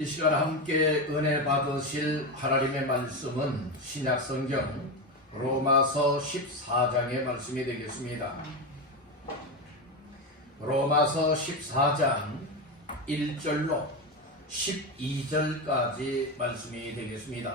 이 시간 함께 은혜 받으실 하나님의 말씀은 신약성경 로마서 14장의 말씀이 되겠습니다. 로마서 14장 1절로 12절까지 말씀이 되겠습니다.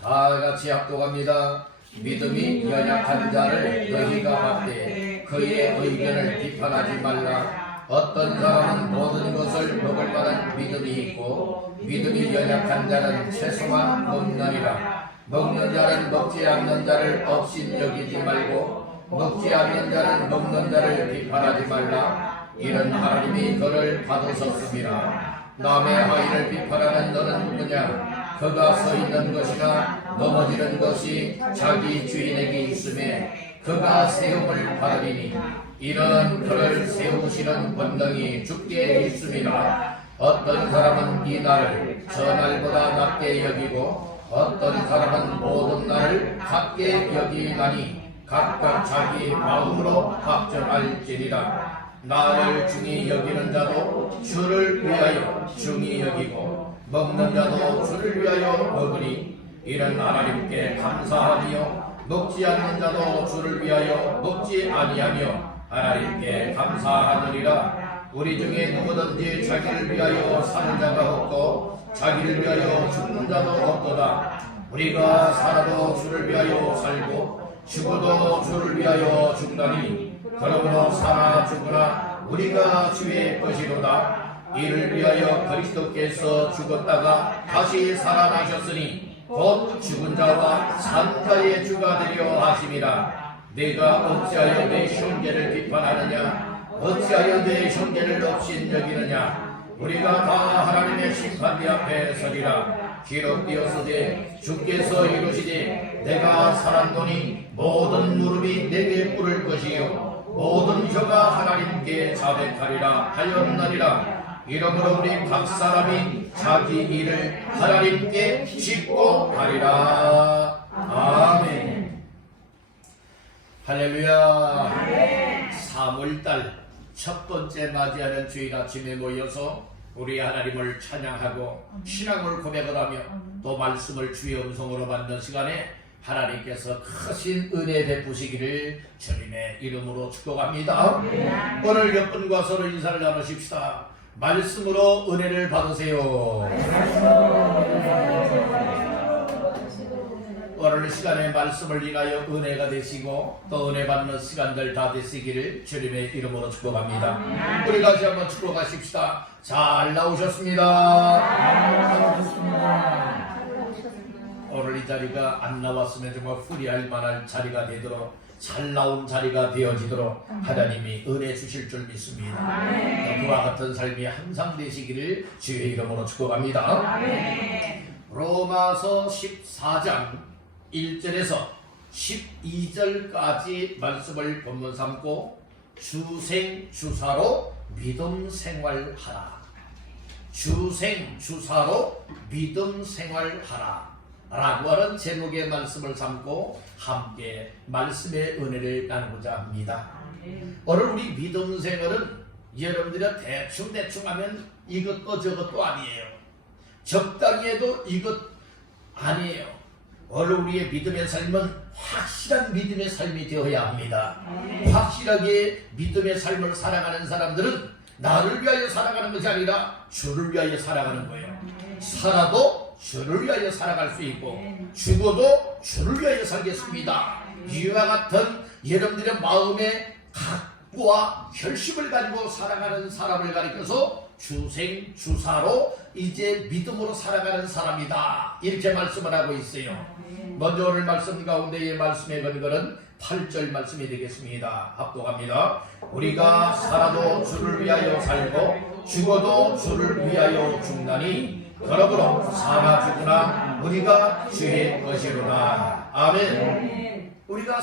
다 같이 합독합니다. 믿음이 연약한 자를 너희가 막되 그의 의견을 비판하지 말라. 어떤 사람은 모든 것을 먹을 만한 믿음이 있고 믿음이 연약한 자는 채소만 먹느니라. 먹는 자는 먹지 않는 자를 없인 여기지 말고 먹지 않는 자는 먹는 자를 비판하지 말라. 이는 하나님이 그를 받으셨습니다. 남의 아이를 비판하는 너는 누구냐? 그가 서 있는 것이나 넘어지는 것이 자기 주인에게 있음에 그가 세움을 받으리니 이는 그를 세우시는 권능이 주께 있습니다. 어떤 사람은 이 날을 저 날보다 낮게 여기고 어떤 사람은 모든 날을 같게 여기나니 각각 자기 마음으로 합정할지니라. 나를 중히 여기는 자도 주를 위하여 중히 여기고 먹는 자도 주를 위하여 먹으니 이는 하나님께 감사하며 먹지 않는 자도 주를 위하여 먹지 아니하며 하나님께 감사하느니라. 우리 중에 누구든지 자기를 위하여 사는 자가 없고 자기를 위하여 죽는 자도 없도다. 우리가 살아도 주를 위하여 살고 죽어도 주를 위하여 죽다니 그러므로 살아 죽으나 우리가 주의 것이로다. 이를 위하여 그리스도께서 죽었다가 다시 살아나셨으니 곧 죽은 자와 산 자의 주가 되려 하심이라. 내가 어찌하여 내 형제를 비판하느냐? 어찌하여 내 형제를 없인 여기느냐? 우리가 다 하나님의 심판대 앞에 서리라. 기록되었으되 주께서 이루시되 내가 살았노니 모든 무릎이 내게 꿇을 것이요 모든 혀가 하나님께 자백하리라 하였느니라. 이러므로 우리 각 사람이 자기 일을 하나님께 짚고 하리라. 아멘. 할렐루야. 3월달 첫 번째 맞이하는 주일 아침에 모여서 우리 하나님을 찬양하고 신앙을 고백을 하며 또 말씀을 주의 음성으로 받는 시간에 하나님께서 크신 은혜 베푸시기를 주님의 이름으로 축복합니다. 오늘 몇 분과 서로 인사를 나누십시다. 말씀으로 은혜를 받으세요. 오늘 시간에 말씀을 인하여 은혜가 되시고 또 은혜 받는 시간들 다 되시기를 주님의 이름으로 축복합니다. 우리 같이 한번 축복하십시다. 잘 나오셨습니다. 오늘 이 자리가 안 나왔으면 정말 후리할 만한 자리가 되도록 잘 나온 자리가 되어지도록 하나님이 은혜 주실 줄 믿습니다. 그와 같은 삶이 항상 되시기를 주의 이름으로 축복합니다. 로마서 14장 1절에서 12절까지 말씀을 본문 삼고 주생주사로 믿음 생활하라. 주생주사로 믿음 생활하라 라고 하는 제목의 말씀을 삼고 함께 말씀의 은혜를 나누고자 합니다. 오늘 우리 믿음 생활은 여러분들이 대충 하면 이것도 저것도 아니에요. 적당히 해도 이것 아니에요. 오늘 우리의 믿음의 삶은 확실한 믿음의 삶이 되어야 합니다. 확실하게 믿음의 삶을 살아가는 사람들은 나를 위하여 살아가는 것이 아니라 주를 위하여 살아가는 거예요. 살아도 주를 위하여 살아갈 수 있고 죽어도 주를 위하여 살겠습니다. 이와 같은 여러분들의 마음의 각과 결심을 가지고 살아가는 사람을 가리켜서 주생주사로 이제 믿음으로 살아가는 사람이다, 이렇게 말씀을 하고 있어요. 먼저 오늘 말씀 가운데의 말씀의 근거는 8절 말씀이 되겠습니다. 합독합니다. 우리가 살아도 주를 위하여 살고 죽어도 주를 위하여 죽나니 그러므로 살아 죽으나 우리가 주의 것이로다. 아멘. 우리가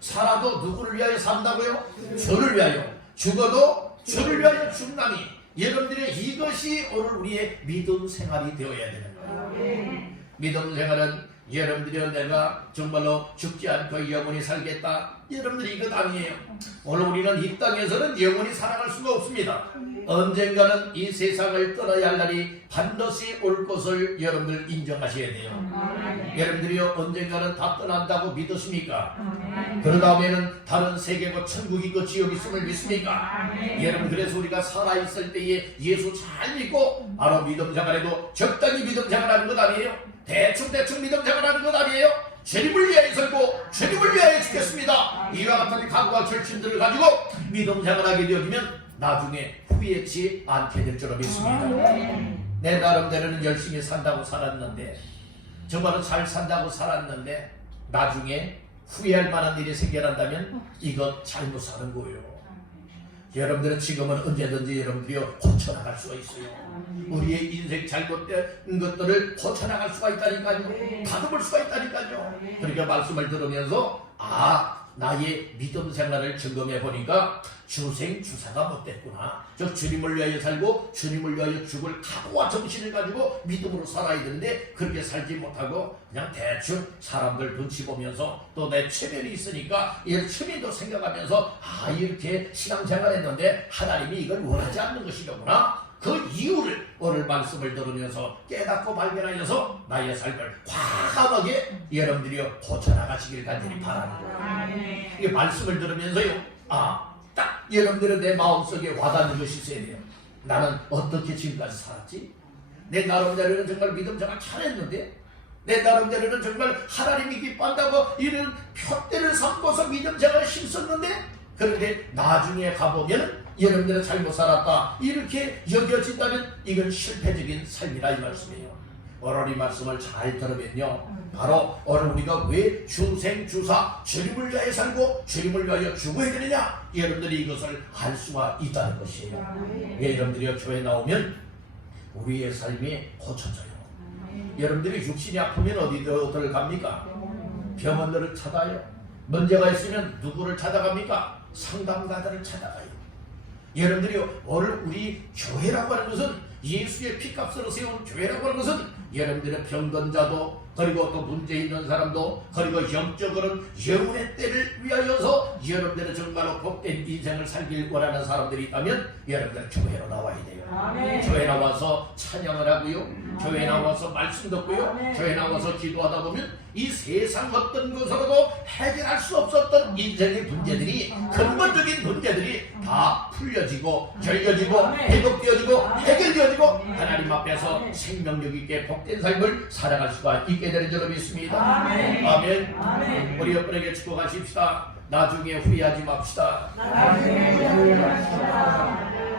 살아도 누구를 위하여 산다고요? 주를 위하여. 죽어도 주를 위하여 죽나니 여러분들의 이것이 오늘 우리의 믿음 생활이 되어야 되는 거예요. 믿음 생활은 여러분들이 내가 정말로 죽지 않고 영원히 살겠다, 여러분들이 이것 아니에요. 오늘 우리는 이 땅에서는 영원히 살아갈 수가 없습니다. 언젠가는 이 세상을 떠나야 할 날이 반드시 올 것을 여러분들 인정하셔야 돼요. 여러분들이요, 언젠가는 다 떠난다고 믿으십니까? 그 다음에는 다른 세계고 천국이 있고 지옥이 있음을 믿습니까? 여러분, 그래서 우리가 살아있을 때에 예수 잘 믿고 바로 믿음 생활해도 적당히 믿음 생활하는 것 아니에요? 대충 믿음 생활하는 것 아니에요? 주님을 위하여 살고 주님을 위하여 죽겠습니다. 이와 같은 각오와 결심들을 가지고 믿음 생활하게 되어지면 나중에 후회치 않게 될 줄로 믿습니다. 내 나름대로는 열심히 산다고 살았는데, 정말로 잘 산다고 살았는데 나중에 후회할 만한 일이 생겨난다면 이것 잘못 사는 거예요. 여러분들은 지금은 언제든지 여러분들이 고쳐나갈 수가 있어요. 우리의 인생 잘못된 것들을 고쳐나갈 수가 있다니까요. 다듬을 수가 있다니까요. 그러니까 말씀을 들으면서 나의 믿음 생활을 점검해 보니까 주생주사가 못됐구나. 저 주님을 위하여 살고 주님을 위하여 죽을 각오와 정신을 가지고 믿음으로 살아야 되는데 그렇게 살지 못하고 그냥 대충 사람들 눈치 보면서 또 내 체면이 있으니까 이 체면도 생각하면서 이렇게 신앙생활 했는데 하나님이 이걸 원하지 않는 것이더구나. 그 이유를 오늘 말씀을 들으면서 깨닫고 발견하여서 나의 삶을 과감하게 여러분들이 고쳐나가시길 간절히 바랍니다. 이 말씀을 들으면서요, 딱 여러분들은 내 마음속에 와닿는 것이 있어야 돼요. 나는 어떻게 지금까지 살았지? 내 나름대로는 정말 믿음 생활 잘했는데, 내 나름대로는 정말 하나님이 기뻐한다고 이런 표대를 삼고서 믿음 생활을 힘썼는데, 그런데 나중에 가보면 여러분들은 잘못 살았다 이렇게 여겨진다면 이건 실패적인 삶이라 이 말씀이에요. 오늘 이 말씀을 잘 들으면요, 바로 오늘 우리가 왜 주생주사 주님을 위하여 살고 주님을 위하여 죽어야 되느냐, 여러분들이 이것을 알 수가 있다는 것이에요. 왜 여러분들이 교회 나오면 우리의 삶이 고쳐져요. 여러분들이 육신이 아프면 어디들 갑니까? 병원들을 찾아요. 문제가 있으면 누구를 찾아갑니까? 상담가들을 찾아가요. 여러분들이 오늘 우리 교회라고 하는 것은 예수의 피값으로 세운 교회라고 하는 것은 여러분들의 병든 자도 그리고 또 문제 있는 사람도 그리고 영적으로는 영혼의 때를 위하여서 여러분들은 정말로 복된 인생을 살길 원하는 사람들이 있다면 여러분들 교회로 나와야 돼요. 교회 나와서 찬양을 하고요, 교회 나와서 말씀 듣고요, 교회 나와서 기도하다 보면 이 세상 어떤 것으로도 해결할 수 없었던 인생의 문제들이, 근본적인 문제들이 다 풀려지고 열려지고 회복되어지고 해결되어지고 하나님 앞에서 생명력 있게 복된 삶을 살아갈 수가 있게 되는 줄로 믿습니다. 아멘. 우리 옆분에게 축복하십시다. 나중에 후회하지 맙시다.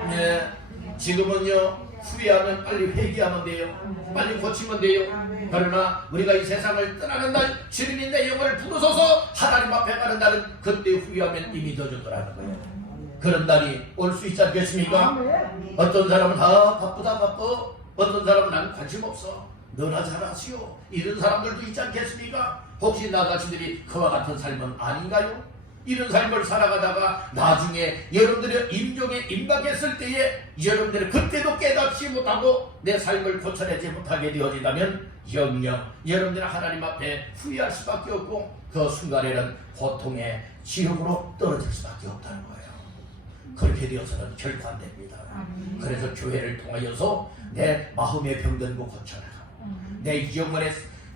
네, 지금은요, 후회하면 빨리 회개하면 돼요. 빨리 고치면 돼요. 그러나 우리가 이 세상을 떠나는 날, 주님이 내 영혼을 부르소서 하나님 앞에 가는 날은 그때 후회하면 이미 늦어졌더라는 거예요. 그런 날이 올 수 있지 않겠습니까? 어떤 사람은 바쁘다. 어떤 사람은 난 관심 없어. 너나 잘하시오. 이런 사람들도 있지 않겠습니까? 혹시 나자신들이 그와 같은 삶은 아닌가요? 이런 삶을 살아가다가 나중에 여러분들의 임종에 임박했을 때에 여러분들이 그때도 깨닫지 못하고 내 삶을 고쳐내지 못하게 되어진다면 영영 여러분들은 하나님 앞에 후회할 수밖에 없고 그 순간에는 고통의 지옥으로 떨어질 수밖에 없다는 거예요. 그렇게 되어서는 결코 안 됩니다. 그래서 교회를 통하여서 내 마음의 병든 거 고쳐나가고 내 영혼에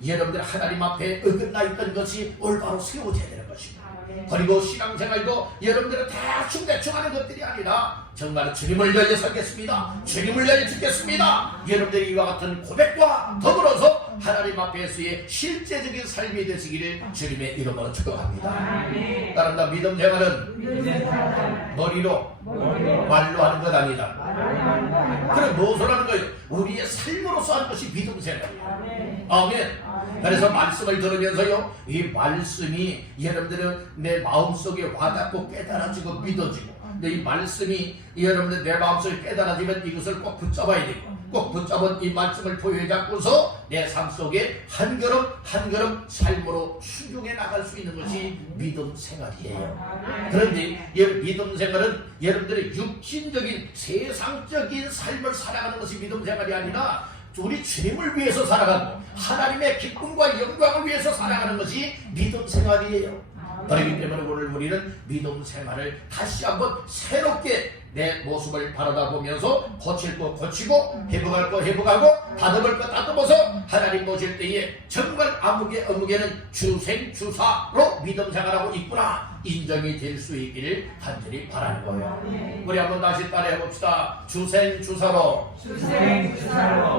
여러분들 하나님 앞에 어긋나 있던 것이 올바로 세워져야 되는 것입니다. 그리고 신앙생활도 여러분들은 대충 하는 것들이 아니라 정말 주님을 위하여 살겠습니다. 주님을 위하여 죽겠습니다. 여러분들이 이와 같은 고백과 더불어서 하나님 앞에서의 실제적인 삶이 되시기를 주님의 이름으로 축복합니다. 다른 다 믿음 생활은 머리로 말로 하는 것 아니다. 그럼 무엇을 하는 거예요? 우리의 삶으로서 하는 것이 믿음 생활이에요. 아멘. 그래서 말씀을 들으면서요, 이 말씀이 여러분들은 내 마음속에 와닿고 깨달아지고 믿어지고, 근데 이 말씀이 여러분들 내 마음속에 깨달아지면 이것을 꼭 붙잡아야 되고, 꼭 붙잡은 이 말씀을 포효해 잡고서 내 삶 속에 한 걸음 한 걸음 삶으로 순종해 나갈 수 있는 것이 믿음 생활이에요. 그런데 이 믿음 생활은 여러분들의 육신적인 세상적인 삶을 살아가는 것이 믿음 생활이 아니라 우리 주님을 위해서 살아가고 하나님의 기쁨과 영광을 위해서 살아가는 것이 믿음 생활이에요. 그렇기 때문에 오늘 우리는 믿음 생활을 다시 한번 새롭게 내 모습을 바라다 보면서 고칠 거 고치고 회복할 거 회복하고 다듬을 거 다듬어서 하나님 보실 때에 정말 어묵에는 주생주사로 믿음 생활하고 있구나 인정이 될 수 있기를 간절히 바라는 거예요. 우리 한번 다시 따라해 봅시다. 주생주사로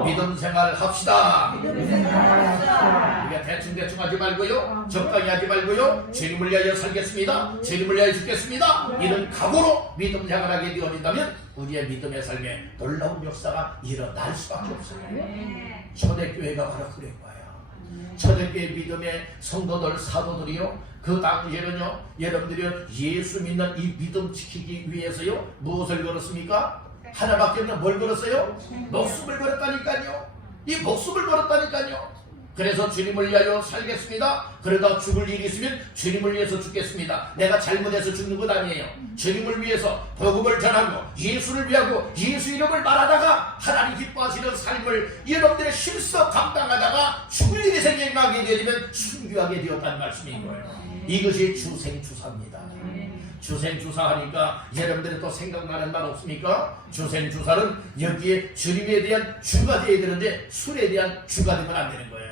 믿음 생활 합시다. 우리가 대충 하지 말고요, 적당히 하지 말고요, 주님을 위하여 살겠습니다, 주님을 위하여 죽겠습니다, 이런 각오로 믿음 생활하게 되어진다면 우리의 믿음의 삶에 놀라운 역사가 일어날 수밖에 없어요. 초대교회가 바로 그런 거예요. 초대교회 믿음의 성도들, 사도들이요, 그 당시에는요, 여러분들이 예수 믿는 이 믿음 지키기 위해서요, 무엇을 걸었습니까? 하나밖에 없는 뭘 걸었어요? 목숨을 걸었다니까요. 이 목숨을 걸었다니까요. 그래서 주님을 위하여 살겠습니다. 그러다 죽을 일이 있으면 주님을 위해서 죽겠습니다. 내가 잘못해서 죽는 것 아니에요. 주님을 위해서 복음을 전하고 예수를 위하고 예수 이름을 말하다가 하나님 기뻐하시는 삶을 여러분들의 힘써 감당하다가 죽을 일이 생겨나게 되면 순교하게 되었다는 말씀인 거예요. 이것이 주생주사입니다. 주생주사하니까 여러분들이 또 생각나는 말 없습니까? 주생주사는 여기에 주님에 대한 주가 되어야 되는데 술에 대한 주가 되면 안 되는 거예요.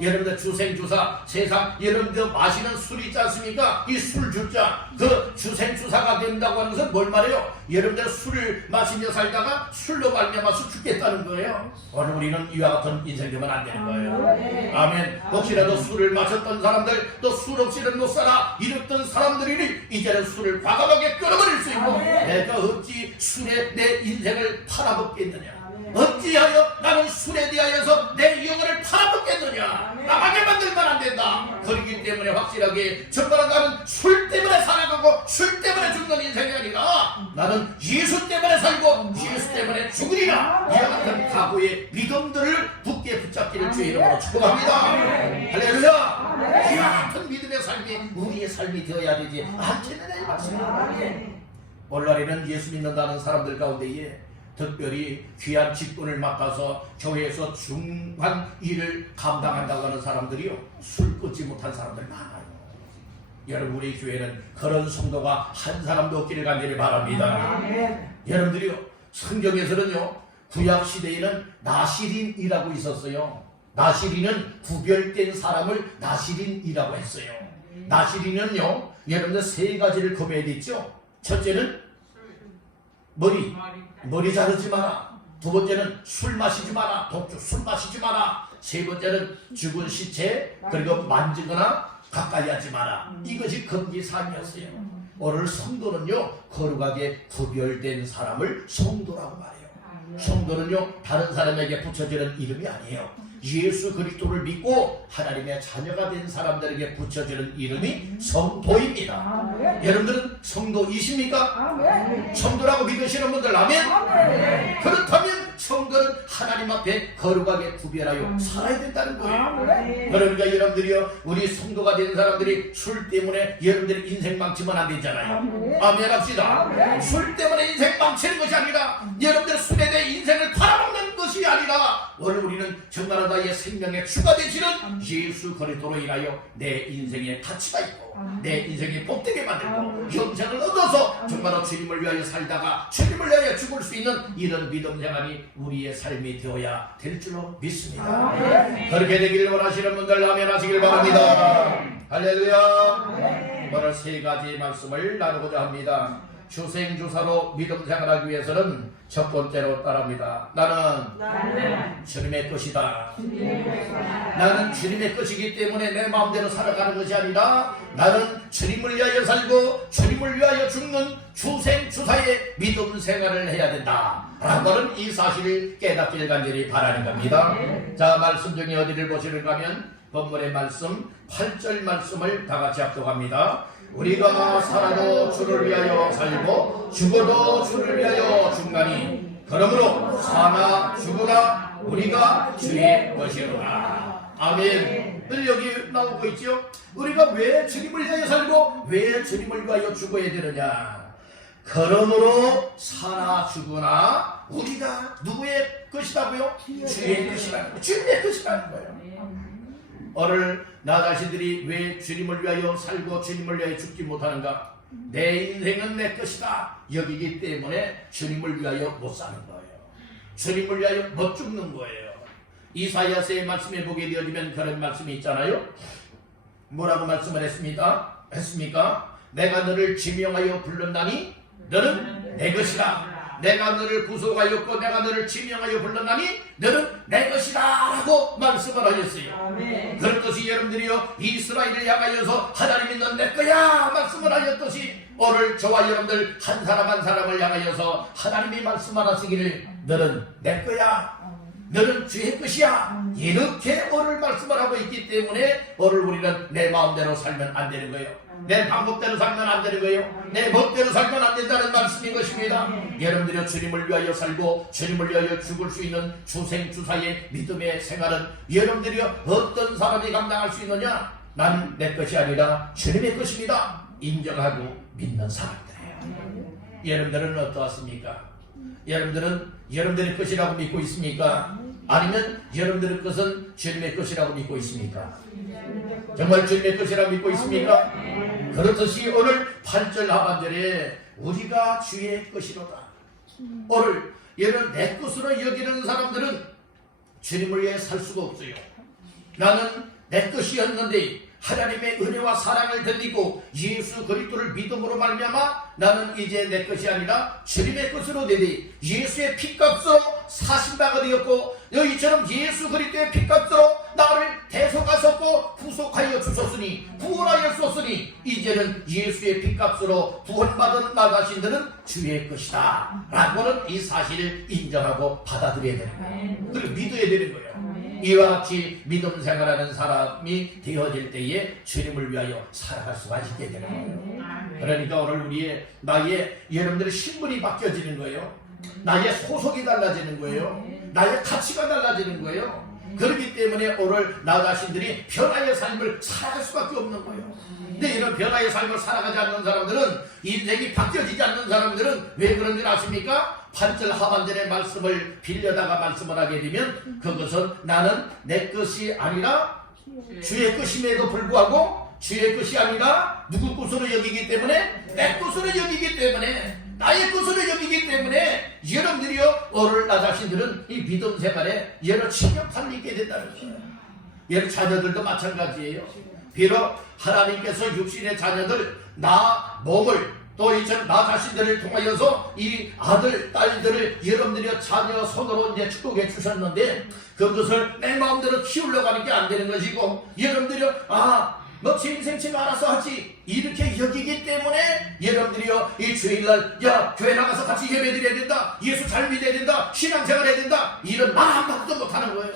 여러분들 주생주사, 세상 여러분들 마시는 술 있지 않습니까? 이 술 주자, 그 주생주사가 된다고 하는 것은 뭘 말해요? 여러분들 술을 마시며 살다가 술로 말미암아서 죽겠다는 거예요. 오늘 우리는 이와 같은 인생 되면 안 되는 거예요. 아멘. 혹시라도 술을 마셨던 사람들, 또 술 없이는 못 살아 이랬던 사람들이 이제는 술을 과감하게 끊어버릴 수 있고, 내가 어찌 술에 내 인생을 팔아먹겠느냐, 어찌하여 나는 술에 대하여서 내 영혼을 팔아먹겠느냐, 나가게 만들면 안 된다. 그렇기 때문에 확실하게 정말 나는 술 때문에 살아가고 술 때문에 죽는 인생이 아니라 나는 예수 때문에 살고 예수 때문에 죽으리라. 이와 같은 각오의 믿음들을 굳게 붙잡기를 주의 이름으로 축복합니다. 할렐루야. 이와 같은 믿음의 삶이 우리의 삶이 되어야 되지 않겠느냐 이 말씀입니다. 오늘날에는 예수 믿는다는 사람들 가운데에 특별히 귀한 직분을 맡아서 교회에서 중한 일을 감당한다고 하는 사람들이요, 술 끊지 못한 사람들 많아요. 여러분, 우리 교회는 그런 성도가 한 사람도 없기를 간절히 바랍니다. 여러분들이요, 성경에서는요, 구약 시대에는 나시린이라고 있었어요. 나시린은 구별된 사람을 나시린이라고 했어요. 나시린은요, 여러분들 세 가지를 구별했죠. 첫째는 머리 자르지 마라. 두 번째는 술 마시지 마라. 독주 술 마시지 마라. 세 번째는 죽은 시체 그리고 만지거나 가까이 하지 마라. 이것이 금기사항이었어요. 오늘 성도는요, 거룩하게 구별된 사람을 성도라고 말해요. 성도는요, 다른 사람에게 붙여지는 이름이 아니에요. 예수 그리스도를 믿고 하나님의 자녀가 된 사람들에게 붙여지는 이름이 성도입니다. 여러분들은 성도이십니까? 성도라고 믿으시는 분들 아멘? 그렇다면 성도는 하나님 앞에 거룩하게 구별하여 살아야 된다는 거예요. 그러니까 여러분들이요, 우리 성도가 된 사람들이 술 때문에 여러분들의 인생 망치면 안 되잖아요. 아멘 합시다. 술 때문에 인생 망치는 것이 아니라 여러분들 술에 대해 인생을 팔아먹는 것이 아니라 오늘 우리는 정말 나의 생명의 주가 되시는 예수 그리스도로 인하여 내 인생에 가치가 있고 내 인생이 복되게 만들고 영생을 얻어서 정말로 주님을 위하여 살다가 주님을 위하여 죽을 수 있는 이런 믿음 생활이 우리의 삶이 되어야 될 줄로 믿습니다. 그렇게 되기를 원하시는 분들 아멘 하시길 바랍니다. 할렐루야. 오늘 세 가지 말씀을 나누고자 합니다. 주생주사로 믿음 생활하기 위해서는 첫 번째로 따라합니다. 나는 주님의 것이다. 나는 주님의 것이기 때문에 내 마음대로 살아가는 것이 아니라 나는 주님을 위하여 살고 주님을 위하여 죽는 주생주사의 믿음 생활을 해야 된다 라는 이 사실을 깨닫기를 간절히 바라는 겁니다. 자, 말씀 중에 어디를 보시는가 하면 본문의 말씀 8절 말씀을 다 같이 합독합니다. 우리가 살아도 주를 위하여 살고 죽어도 주를 위하여 죽나니 그러므로 사나 죽으나 우리가 주의 것이로라. 아멘. 여기 나오고 있죠. 우리가 왜 주님을 위하여 살고 왜 주님을 위하여 죽어야 되느냐. 그러므로 사나 죽으나 우리가 누구의 것이라고요? 주의 것이라는 거예요. 주님의 것이라는 거예요. 오늘 나 자신들이 왜 주님을 위하여 살고 주님을 위하여 죽지 못하는가? 내 인생은 내 것이다 여기기 때문에 주님을 위하여 못 사는 거예요. 주님을 위하여 못 죽는 거예요. 이사야서의 말씀에 보게 되어지면 그런 말씀이 있잖아요. 뭐라고 말씀을 했습니까? 내가 너를 지명하여 불렀나니 너는 내 것이다. 내가 너를 구속하였고 내가 너를 지명하여 불렀나니 너는 내 것이다 라고 말씀을 하셨어요. 그렇듯이 여러분들이요 이스라엘을 향하여서 하나님이 넌 내 거야 말씀을 하셨듯이 오늘 저와 여러분들 한 사람 한 사람을 향하여서 하나님이 말씀하시기를 너는 내 거야, 너는 주의 것이야 이렇게 오늘 말씀을 하고 있기 때문에 오늘 우리는 내 마음대로 살면 안 되는 거예요. 내 방법대로 살면 안 되는 거예요. 내 멋대로 살면 안 된다는 말씀인 것입니다. 여러분들이 주님을 위하여 살고 주님을 위하여 죽을 수 있는 주생주사의 믿음의 생활은 여러분들이 어떤 사람이 감당할 수 있느냐? 난 내 것이 아니라 주님의 것입니다 인정하고 믿는 사람들이에요. 여러분들은 어떠하십니까? 여러분들은 여러분들의 것이라고 믿고 있습니까? 아니면 여러분들의 것은 주님의 것이라고 믿고 있습니까? 정말 주님의 것이라고 믿고 있습니까? 그렇듯이 오늘 8절 하반절에 우리가 주의 것이로다. 오늘 여러분 내 것으로 여기는 사람들은 주님을 위해 살 수가 없어요. 나는 내 것이었는데 하나님의 은혜와 사랑을 드리고 예수 그리스도를 믿음으로 말미암아 나는 이제 내 것이 아니라 주님의 것으로 되니 예수의 피값으로 사신 바가 되었고 너희처럼 예수 그리스도의 피값으로 나를 대속하셨고 구속하여 주셨으니 구원하여 주셨으니 이제는 예수의 피값으로 구원받은 나 자신들은 주의 것이다 라고는 이 사실을 인정하고 받아들여야 되는 거예요. 그리고 믿어야 되는 거예요. 이와 같이 믿음 생활하는 사람이 되어질 때에 주님을 위하여 살아갈 수가 있게 되는 거예요. 그러니까 오늘 나의 여러분들의 신분이 바뀌어지는 거예요. 나의 소속이 달라지는 거예요. 나의 가치가 달라지는 거예요. 그렇기 때문에 오늘 나 자신들이 변화의 삶을 살아갈 수밖에 없는 거예요. 근데 이런 변화의 삶을 살아가지 않는 사람들은 인생이 바뀌어지지 않는 사람들은 왜 그런 줄 아십니까? 8절 하반절의 말씀을 빌려다가 말씀을 하게 되면 그것은 나는 내 것이 아니라 주의 것임에도 불구하고 주의 것이 아니라 누구 것으로 여기기 때문에 내 것으로 여기기 때문에 나의 것으로 여기기 때문에 여러분들이요 오늘 나 자신들은 이 믿음 생활에 여러 침략판이 있게 된다는 거예요. 여러 자녀들도 마찬가지예요. 비록 하나님께서 육신의 자녀들 나 몸을 또 이처럼 나 자신들을 통하여서 이 아들, 딸들을 여러분들이 자녀 손으로 이제 축복해 주셨는데 그것을 내 마음대로 키우려고 하는 게 안 되는 것이고 여러분들이 너 제 인생 알아서 하지 이렇게 여기기 때문에 여러분들이요 이 주일날 야 교회 나가서 같이 예배드려야 된다 예수 잘 믿어야 된다 신앙생활 해야 된다 이런 말 한마디도 못하는 거예요.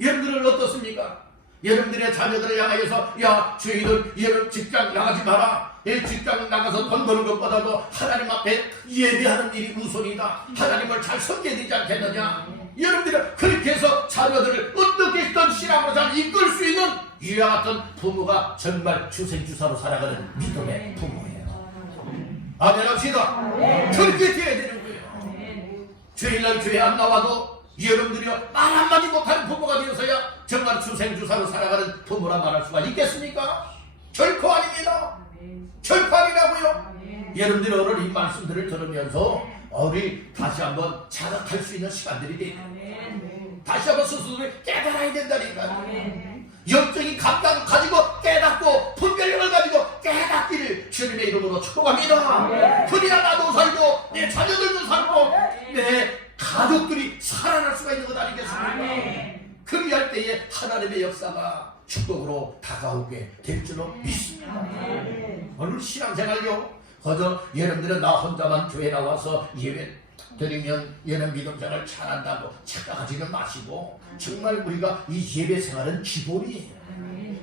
여러분들은 어떻습니까? 여러분들의 자녀들을 향하여서 야 주일은 여러분 직장 나가지 마라 직장 나가서 돈 버는 것보다도 하나님 앞에 예배하는 일이 우선이다 하나님을 잘 섬겨야 되지 않겠느냐. 여러분들은 그렇게 해서 자녀들을 어떻게 했던 신앙으로 잘 이끌 수 있는 이와 같은 부모가 정말 주생주사로 살아가는 믿음의 부모예요. 아멘 합시다. 그렇게 돼야 되는 거예요. 주일날 교회 안 나와도 여러분들이 말 한마디 못하는 부모가 되어서야 정말 주생주사로 살아가는 부모라 말할 수가 있겠습니까? 결코 아닙니다. 결코 아니라고요. 여러분들이 오늘 이 말씀들을 들으면서 우리 다시 한번 자각할 수 있는 시간들이 돼요. 다시 한번 스스로를 깨달아야 된다니까. 영적인 감각을 가지고 깨닫고 분별력을 가지고 깨닫기를 주님의 이름으로 축복합니다. 그래야 나도 살고 내 자녀들도 살고 내 가족들이 살아날 수가 있는 것 아니겠습니까? 그리할 때에 하나님의 역사가 축복으로 다가오게 될 줄로 믿습니다. 오늘 신앙생활요 그저 여러분들은 나 혼자만 교회 나와서 예배 드리면 얘는 믿음 생활 잘한다고 착각하지는 마시고 정말 우리가 이 예배 생활은 기본이에요.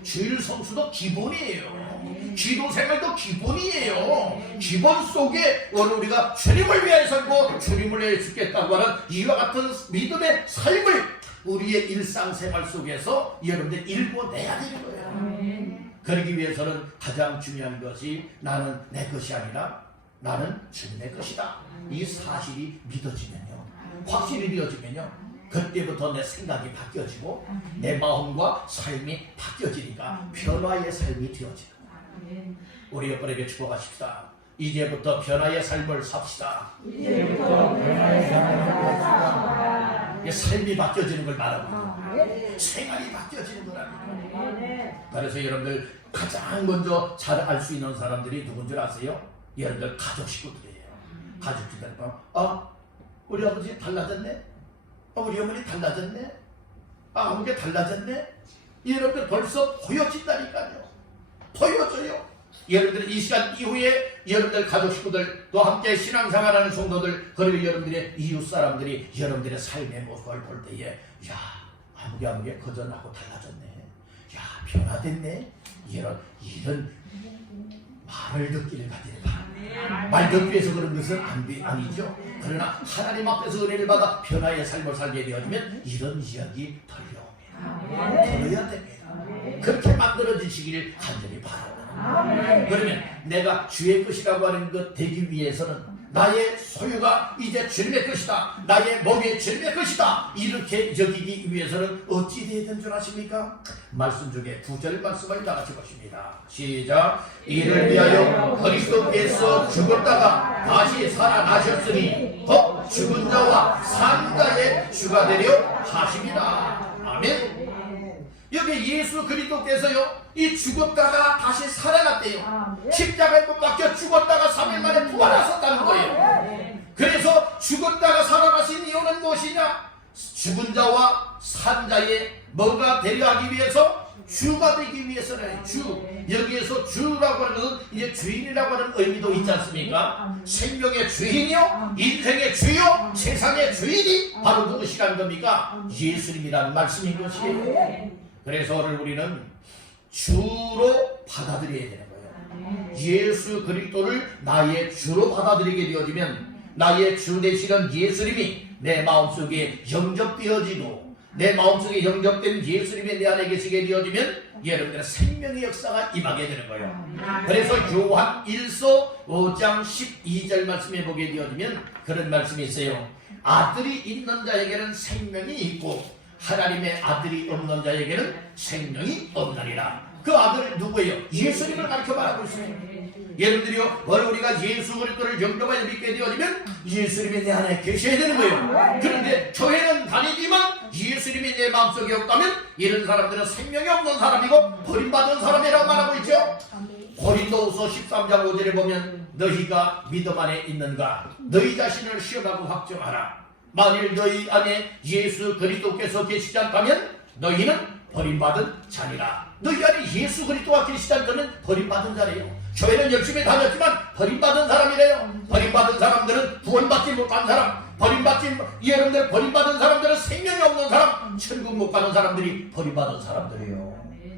주일 성수도 기본이에요. 기도 생활도 기본이에요. 기본 속에 오늘 우리가 주님을 위하여 살고 주님을 위하여 죽겠다고 하는 이와 같은 믿음의 삶을 우리의 일상생활 속에서 여러분들 일궈내야 되는 거예요. 그러기 위해서는 가장 중요한 것이 나는 내 것이 아니라 나는 주님의 것이다. 이 사실이 믿어지면요 확실히 믿어지면요 그때부터 내 생각이 바뀌어지고 내 마음과 삶이 바뀌어지니까 변화의 삶이 되어지는 거예요. 우리 옆분에게 축복하십시다. 이제부터 변화의 삶을 삽시다. 삶이 바뀌어지는 걸 말하고 생활이 바뀌어지는 거랍니다. 그래서 여러분들 가장 먼저 잘 알 수 있는 사람들이 누군 줄 아세요? 여러분들 가족 식구들이에요. 가족 식구들 우리 아버지 달라졌네? 우리 어머니 달라졌네? 아무게 달라졌네? 여러분들 벌써 보여진다니까요. 보여져요. 여러분들 이 시간 이후에 여러분들 가족 식구들 또 함께 신앙생활하는 성도들 그리고 여러분들의 이웃 사람들이 여러분들의 삶의 모습을 볼 때에 야 아무게 거전하고 달라졌네. 야 변화됐네. 이런 말을 듣기를 가지는 바랍니다. 말 듣기 위해서 그런 것은 아니죠. 그러나 하나님 앞에서 은혜를 받아 변화의 삶을 살게 되어지면 이런 이야기 들려옵니다. 들어야 됩니다. 그렇게 만들어지시기를 간절히 바랍니다. 그러면 내가 주의 것이라고 하는 것 되기 위해서는 나의 소유가 이제 주님의 것이다. 나의 몸이 주님의 것이다. 이렇게 여기기 위해서는 어찌 되어야 되는 줄 아십니까? 말씀 중에 9절 말씀을 다 같이 보십니다. 시작. 이를 위하여 그리스도께서 죽었다가 다시 살아나셨으니 곧 죽은 자와 산 자의 주가 되려 하십니다. 아멘. 여기 예수 그리스도께서요 이 죽었다가 다시 살아났대요. 십자가에 못 박혀 죽었다가 3일 만에 부활하셨다는 거예요. 그래서 죽었다가 살아나신 이유는 무엇이냐? 죽은 자와 산 자의 뭐가 되려 하기 위해서 주가 되기 위해서는 주 여기에서 주라고 하는 것은 이제 주인이라고 하는 의미도 있지 않습니까? 생명의 주인이요 인생의 주요 세상의 주인이 바로 누구시라는 겁니까? 예수님이라는 말씀인 것이에요. 그래서 오늘 우리는 주로 받아들여야 되는 거예요. 예수 그리스도를 나의 주로 받아들이게 되어지면 나의 주 되시는 예수님이 내 마음속에 영접되어지고 내 마음속에 영접된 예수님이 내 안에 계시게 되어지면 여러분들의 생명의 역사가 임하게 되는 거예요. 그래서 요한 1서 5장 12절 말씀에 보게 되어지면 그런 말씀이 있어요. 아들이 있는 자에게는 생명이 있고 하나님의 아들이 없는 자에게는 생명이 없느니라. 그 아들 누구예요? 예수님을 가르쳐 말하고 있어요. 여러분들이요 우리가 예수 그리스도를 영접하여 믿게 되어지면 예수님이 내 안에 계셔야 되는 거예요. 그런데 교회는 다니지만 예수님이 내 마음속에 없다면 이런 사람들은 생명이 없는 사람이고 버림받은 사람이라고 말하고 있죠. 고린도후서 13장 5절에 보면 너희가 믿음 안에 있는가 너희 자신을 시험하고 확정하라. 만일 너희 안에 예수 그리스도께서 계시지 않다면 너희는 버림받은 자니라. 너희 안에 예수 그리스도가 계시지 않다면 버림받은 자래요. 교회는 열심히 다녔지만 버림받은 사람이래요. 버림받은 사람들은 구원받지 못한 사람, 여러분들 버림받은 사람들은 생명이 없는 사람, 천국 못 가는 사람들이 버림받은 사람들이에요.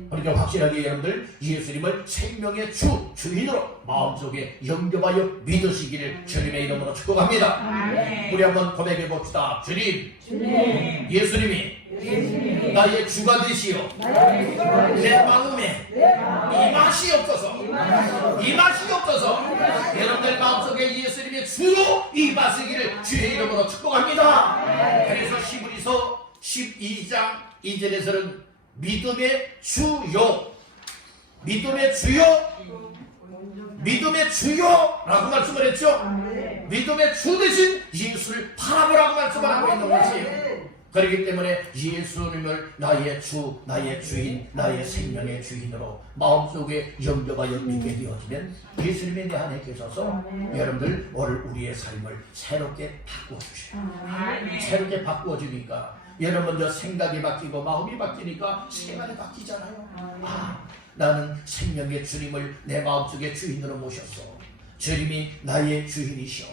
그러니까 확실하게 여러분들 예수님을 생명의 주인으로 마음속에 영접하여 믿으시기를 주님의 이름으로 축복합니다. 우리 한번 고백해 봅시다. 주님, 예수님이 나의 주가 되시오. 내 마음에 이 맛이 없어서 여러분들 마음속에 예수님의 주로 임하시기를 주의 이름으로 축복합니다. 그래서 히브리서 12장 2절에서는 믿음의 주요라고 말씀을 했죠. 믿음의 주 대신 예수를 바라보라고 말씀을 하고 있는 것이에요. 그렇기 때문에 예수님을 나의 주, 나의 주인, 나의 생명의 주인으로 마음속에 영접하여 믿게 되어지면 예수님이 내 안에 계셔서 여러분들 오늘 우리의 삶을 새롭게 바꾸어주셔요. 새롭게 바꾸어주니까 여러분 먼저 생각이 바뀌고 마음이 바뀌니까 생활이 바뀌잖아요. 나는 생명의 주님을 내 마음속에 주인으로 모셨어. 주님이 나의 주인이시오.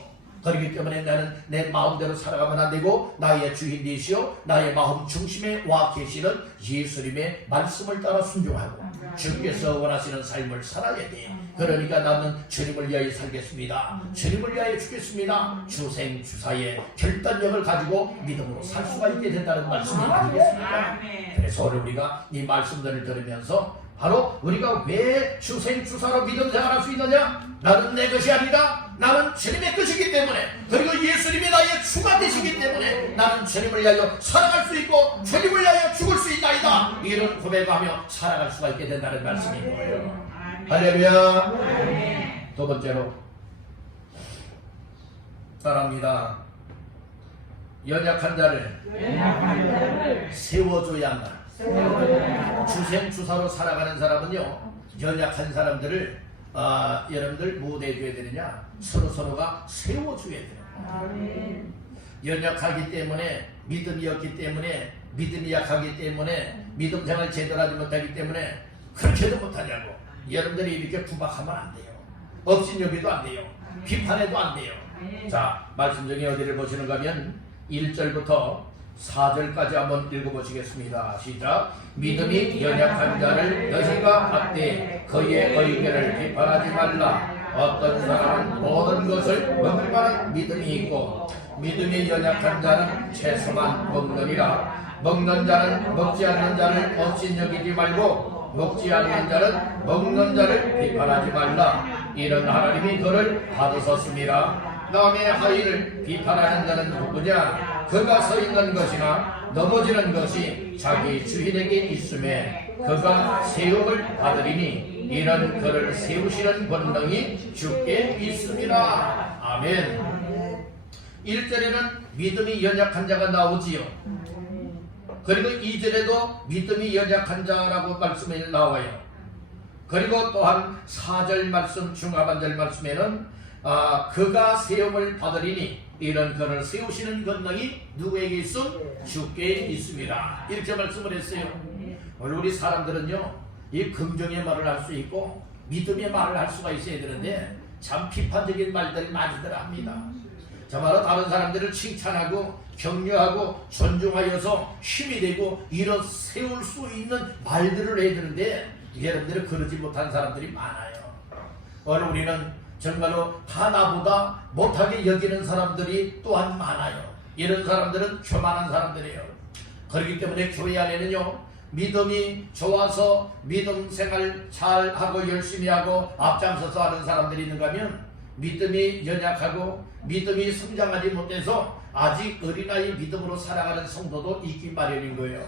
그렇기 때문에 나는 내 마음대로 살아가면 안 되고 나의 주인 되시오 나의 마음 중심에 와 계시는 예수님의 말씀을 따라 순종하고 주께서 원하시는 삶을 살아야 돼요. 그러니까 나는 주님을 위하여 살겠습니다. 주님을 위하여 죽겠습니다. 주생주사의 결단력을 가지고 믿음으로 살 수가 있게 된다는 말씀이 아니겠습니까? 그래서 오늘 우리가 이 말씀들을 들으면서 바로 우리가 왜 주생주사로 믿음 생활할 수 있느냐? 나는 내 것이 아니라 나는 주님의 것이기 때문에 그리고 예수님이 나의 주가 되시기 때문에 나는 주님을 위하여 살아갈 수 있고 주님을 위하여 죽을 수 있나이다. 이런 고백하며 살아갈 수가 있게 된다는 말씀인 거예요. 할렐루야. 두 번째로 따라합니다. 연약한 자를 세워줘야 한다. 주생주사로 살아가는 사람은요, 연약한 사람들을 여러분들 뭐 해줘야 되느냐? 서로가 세워줘야 돼요. 연약하기 때문에, 믿음이 없기 때문에, 믿음이 약하기 때문에, 믿음 생활 제대로 하지 못하기 때문에 그렇게도 못하냐고. 여러분들이 이렇게 구박하면 안 돼요. 업신여기도 안 돼요. 비판해도 안 돼요. 자, 말씀 중에 어디를 보시는가 하면 1절부터 4절까지 한번 읽어보시겠습니다. 시작. 믿음이 연약한 자를 너희가 받되 그의 의견을 비판하지 말라. 어떤 사람은 모든 것을 먹을 만한 믿음이 있고 믿음이 연약한 자는 채소만 먹느니라. 먹는 자는 먹지 않는 자를 업신여기지 말고 먹지 않는 자는 먹는 자를 비판하지 말라. 이런 하나님이 그를 받으셨습니다. 남의 하인을 비판하는 자는 누구냐? 그가 서 있는 것이나 넘어지는 것이 자기 주인에게 있음에 그가 세움을 받으리니 이런 그를 세우시는 권능이 주께 있습니다. 아멘. 1절에는 믿음이 연약한 자가 나오지요. 그리고 2절에도 믿음이 연약한 자라고 말씀이 나와요. 그리고 또한 4절 말씀 중하반절 말씀에는 그가 세움을 받으리니 이런 그를 세우시는 권능이 누구에게 있음? 주께 있습니다. 이렇게 말씀을 했어요. 오늘 우리 사람들은요, 이 긍정의 말을 할 수 있고 믿음의 말을 할 수가 있어야 되는데 참 비판적인 말들을 많이들 합니다. 정말로 다른 사람들을 칭찬하고 격려하고 존중하여서 힘이 되고 일어 세울 수 있는 말들을 해야 되는데 여러분들은 그러지 못한 사람들이 많아요. 오늘 우리는 정말로 다 나보다 못하게 여기는 사람들이 또한 많아요. 이런 사람들은 교만한 사람들이에요. 그렇기 때문에 교회 안에는요, 믿음이 좋아서 믿음 생활 잘하고 열심히 하고 앞장서서 하는 사람들이 있는가 하면 믿음이 연약하고 믿음이 성장하지 못해서 아직 어린아이 믿음으로 살아가는 성도도 있기 마련인 거예요.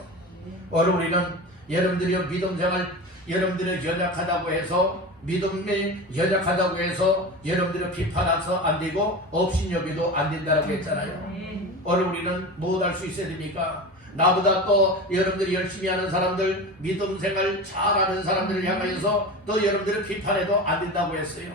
오늘 우리는 여러분들이 믿음 생활 여러분들이 연약하다고 해서 믿음이 연약하다고 해서 여러분들이 비판해서 안 되고 업신여기도 안 된다고 했잖아요. 오늘 우리는 뭐 할 수 있어야 됩니까? 나보다 또 여러분들이 열심히 하는 사람들, 믿음 생활 잘하는 사람들을 향하여서 또 여러분들을 비판해도 안 된다고 했어요.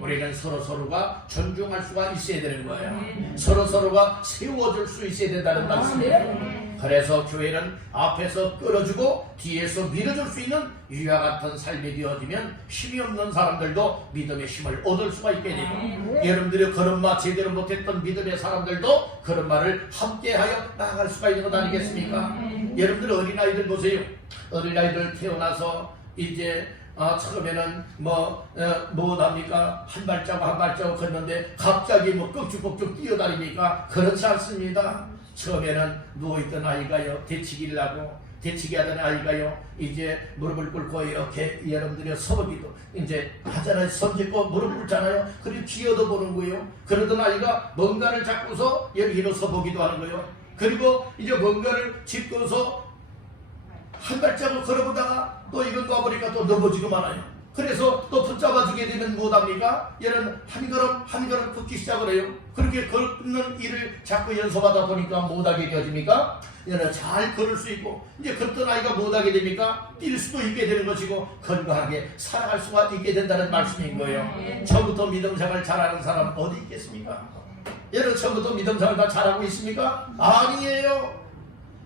우리는 서로가 존중할 수가 있어야 되는 거예요. 서로가 세워줄 수 있어야 된다는 말씀이에요. 그래서 교회는 앞에서 끌어주고 뒤에서 밀어줄 수 있는 이와 같은 삶이 되어지면 힘이 없는 사람들도 믿음의 힘을 얻을 수가 있게 되고 여러분들이 그런 말 제대로 못했던 믿음의 사람들도 그런 말을 함께하여 나아갈 수가 있는 것 아니겠습니까? 여러분들 어린아이들 보세요. 어린아이들 태어나서 이제 처음에는 뭐합니까? 한 발자국 걷는데 갑자기 꺽죽꺽죽 뛰어다닙니까? 그렇지 않습니다. 처음에는 누워있던 아이가요, 대치기를 하고 대치기 하던 아이가요, 이제 무릎을 꿇고 이렇게 여러분들이 서보기도 이제 하잖아요. 손 짚고 무릎 꿇잖아요. 그리고 기어도 보는 거예요. 그러던 아이가 뭔가를 잡고서 여기로 서보기도 하는 거예요. 그리고 이제 뭔가를 짚고서 한 발자국 걸어보다가 또 이건 놔보니까 또 넘어지고 말아요. 그래서 또 붙잡아주게 되면 뭐합니까? 얘는 한 걸음 걷기 시작을 해요. 그렇게 걷는 일을 자꾸 연습하다 보니까 못하게 되어집니까? 얘는 잘 걸을 수 있고 이제 걷던 아이가 못하게 됩니까? 뛸 수도 있게 되는 것이고 건강하게 살아갈 수가 있게 된다는 말씀인 거예요. 처음부터 믿음 생활 잘하는 사람 어디 있겠습니까? 얘는 처음부터 믿음 생활 다 잘하고 있습니까? 아니에요.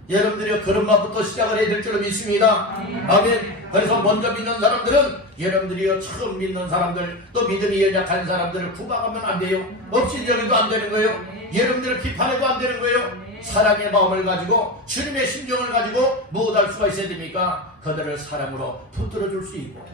여러분들이 그런 맛부터 시작을 해야 될 줄로 믿습니다. 아멘. 그래서 먼저 믿는 사람들은 여러분들이 처음 믿는 사람들 또 믿음이 연약한 사람들을 구박하면 안 돼요. 업신여기도 안 되는 거예요. 여러분들을 비판해도 안 되는 거예요. 사랑의 마음을 가지고 주님의 심정을 가지고 무엇할 수가 있어야 됩니까? 그들을 사랑으로 붙들어 줄 수 있고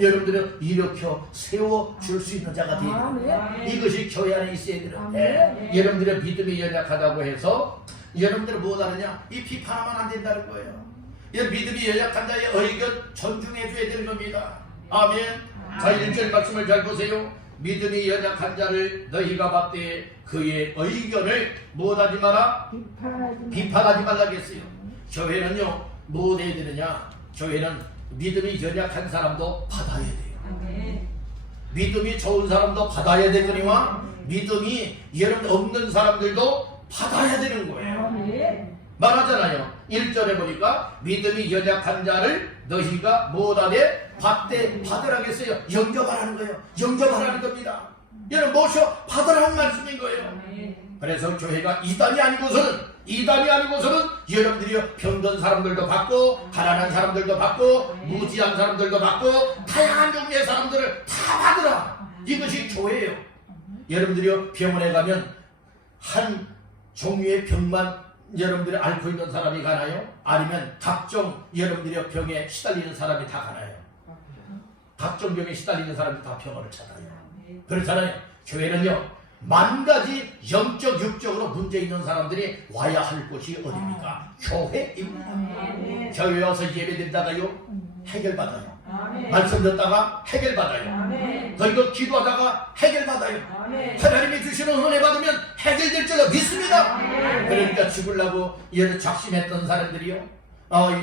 여러분들을 일으켜 세워줄 수 있는 자가 되는 이것이 교회 안에 있어야 되는데 여러분들의 믿음이 연약하다고 해서 여러분들은 무엇하느냐? 이 비판하면 안 된다는 거예요. 이 믿음이 연약한 자의 의견 존중해 줘야 되는 겁니다. 아멘. 자, 1절 말씀을 잘 보세요. 믿음이 연약한 자를 너희가 받되 그의 의견을 무엇하지 마라? 비판하지 말라겠어요. 교회는요 무엇 해야 되느냐? 교회는 믿음이 연약한 사람도 받아야 돼요. 믿음이 좋은 사람도 받아야 되거니와 믿음이 여러분 없는 사람들도 받아야 되는 거예요. 말하잖아요. 1절에 보니까 믿음이 연약한 자를 너희가 무엇하되 받되 받으라겠어요. 영접하라는 거예요. 영접하라는 겁니다. 여러분 모셔 받으라는 말씀인 거예요. 그래서 교회가 이단이 아니고서는 여러분들이 병든 사람들도 받고 가난한 사람들도 받고 무지한 사람들도 받고 다양한 종류의 사람들을 다 받으라. 이것이 교회예요. 여러분들이 병원에 가면 한 종류의 병만 여러분들이 앓고 있는 사람이 가나요? 아니면 각종 여러분들이 병에 시달리는 사람이 다 가나요? 각종 병에 시달리는 사람이 다 병원을 찾아요. 그렇잖아요. 교회는요 만 가지 영적 육적으로 문제 있는 사람들이 와야 할 곳이 어디입니까? 교회입니다. 교회 와서 예배드리다가요 해결받아요. 말씀 듣다가 해결받아요. 그리고 기도하다가 해결받아요. 하나님이 주시는 은혜 받으면 해결될 줄로 믿습니다. 그러니까 죽으려고 작심했던 사람들이요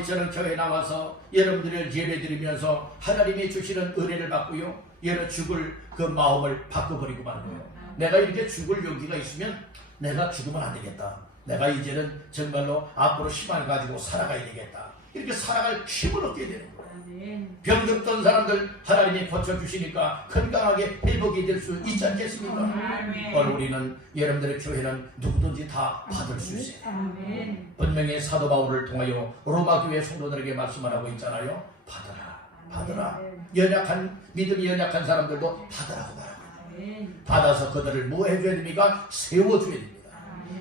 저는 교회 나와서 여러분들을 예배드리면서 하나님이 주시는 은혜를 받고요 죽을 그 마음을 바꿔버리고 마는 거예요. 내가 이렇게 죽을 용기가 있으면 내가 죽으면 안 되겠다. 내가 이제는 정말로 앞으로 희망을 가지고 살아가야 되겠다. 이렇게 살아갈 힘을 얻게 되는 거예요. 병들던 사람들 하나님이 고쳐주시니까 건강하게 회복이 될 수 있지 않겠습니까? 오늘 우리는 여러분들의 교회는 누구든지 다 받을 수 있어요. 분명히 사도 바울을 통하여 로마 교회 성도들에게 말씀을 하고 있잖아요. 받으라. 믿음이 연약한 사람들도 받으라고 말합니다. 받아서 그들을 뭐 해줘야 됩니까? 세워줘야 됩니다.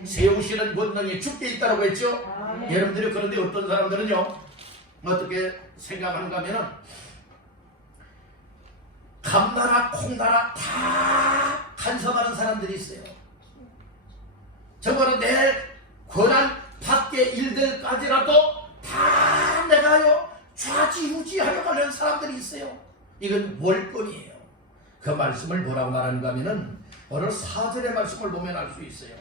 세우시는 권능이 주께 있다고 했죠? 여러분들이 그런데 어떤 사람들은요 어떻게 생각하는가 하면은 감나라 콩나라 다 간섭하는 사람들이 있어요. 정말로 내 권한 밖의 일들까지라도 다 내가요 좌지우지하려고 하는 사람들이 있어요. 이건 월권이에요. 그 말씀을 뭐라고 말하는가 하면은 오늘 4절의 말씀을 보면 알 수 있어요.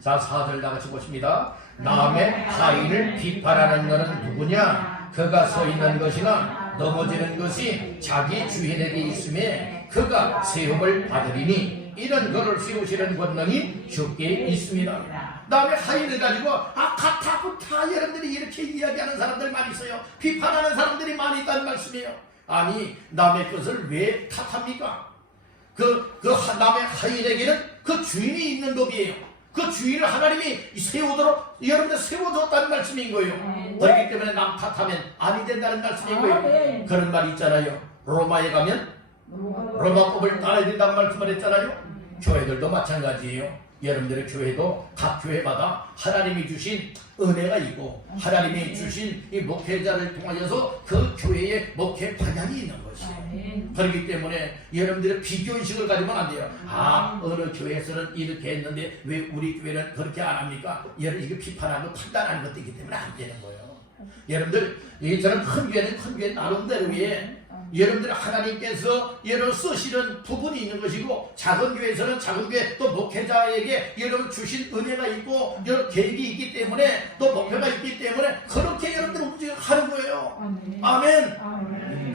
자 4절 다같이 보십니다. 남의 하인을 비판하는 너는 누구냐? 그가 서 있는 것이나 넘어지는 것이 자기 주인에게 있음에 그가 세움을 받으리니 이런 그를 세우시는 권능이 주께 있습니다. 남의 하인을 가지고 같다고 다 여러분들이 이렇게 이야기하는 사람들 많이 있어요. 비판하는 사람들이 많이 있다는 말씀이에요. 아니 남의 것을 왜 탓합니까? 그 남의 하인에게는 그 주인이 있는 법이에요. 그 주인을 하나님이 세우도록 여러분들 세워줬다는 말씀인 거예요. 그렇기 때문에 남 탓하면 아니 된다는 말씀인 거예요. 그런 말이 있잖아요. 로마에 가면 로마법을 따라야 된다는 말씀을 했잖아요. 교회들도 마찬가지예요. 여러분들의 교회도 각 교회마다 하나님이 주신 은혜가 있고 하나님이 주신 이 목회자를 통하여서 그 교회의 목회 방향이 있는 것이에요. 그렇기 때문에 여러분들의 비교의식을 가지면 안 돼요. 어느 교회에서는 이렇게 했는데 왜 우리 교회는 그렇게 안 합니까? 여러분 이게 비판하고 판단하는 것도 있기 때문에 안 되는 거예요. 여러분들 저는 큰 교회 나름대로의 여러분들 하나님께서 여러분 쓰시는 부분이 있는 것이고 작은 교회에서는 작은 교회 또 목회자에게 여러분 주신 은혜가 있고 여러 계획이 있기 때문에 또 목표가 있기 때문에 그렇게 여러분들 움직이는 거예요. 아멘.